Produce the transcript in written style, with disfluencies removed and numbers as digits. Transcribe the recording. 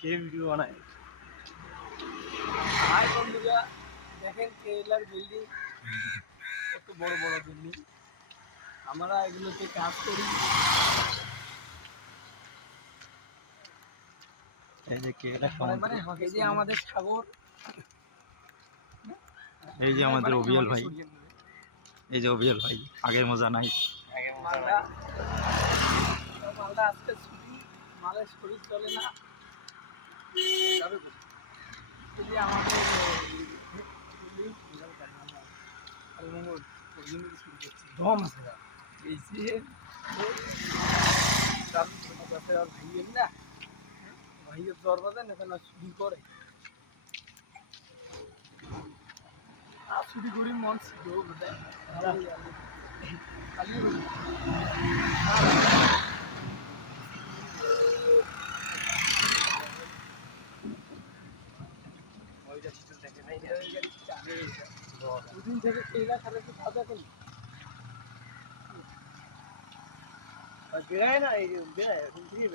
কে video বানায়? High বন্ধুরা, দেখেন কেরালার বিল্ডিং, কত বড় বড় বিল্ডিং। আমরা এগুলোতে কাজ করি। এই যে কেরালা সমুদ্র, এই যে আমাদের সাগর, এই যে আমাদের অবিয়াল ভাই, এই যে অবিয়াল ভাই, আগের মজা নাই। মালদা মালদা আজকে ছুটি, মালের শরীর চলে না। এই যে আমাদের দম আছে না। এই যে আর ভাইয়ের না, ভাইয়ের দরবাজা না কেন চুরি করে, আর চুরি করি মন ছিল খালি দুদিন থেকে কেলা খালে তো খাওয়া করি বেড়ায় না, এই যে বেড়ায় এখন থেকে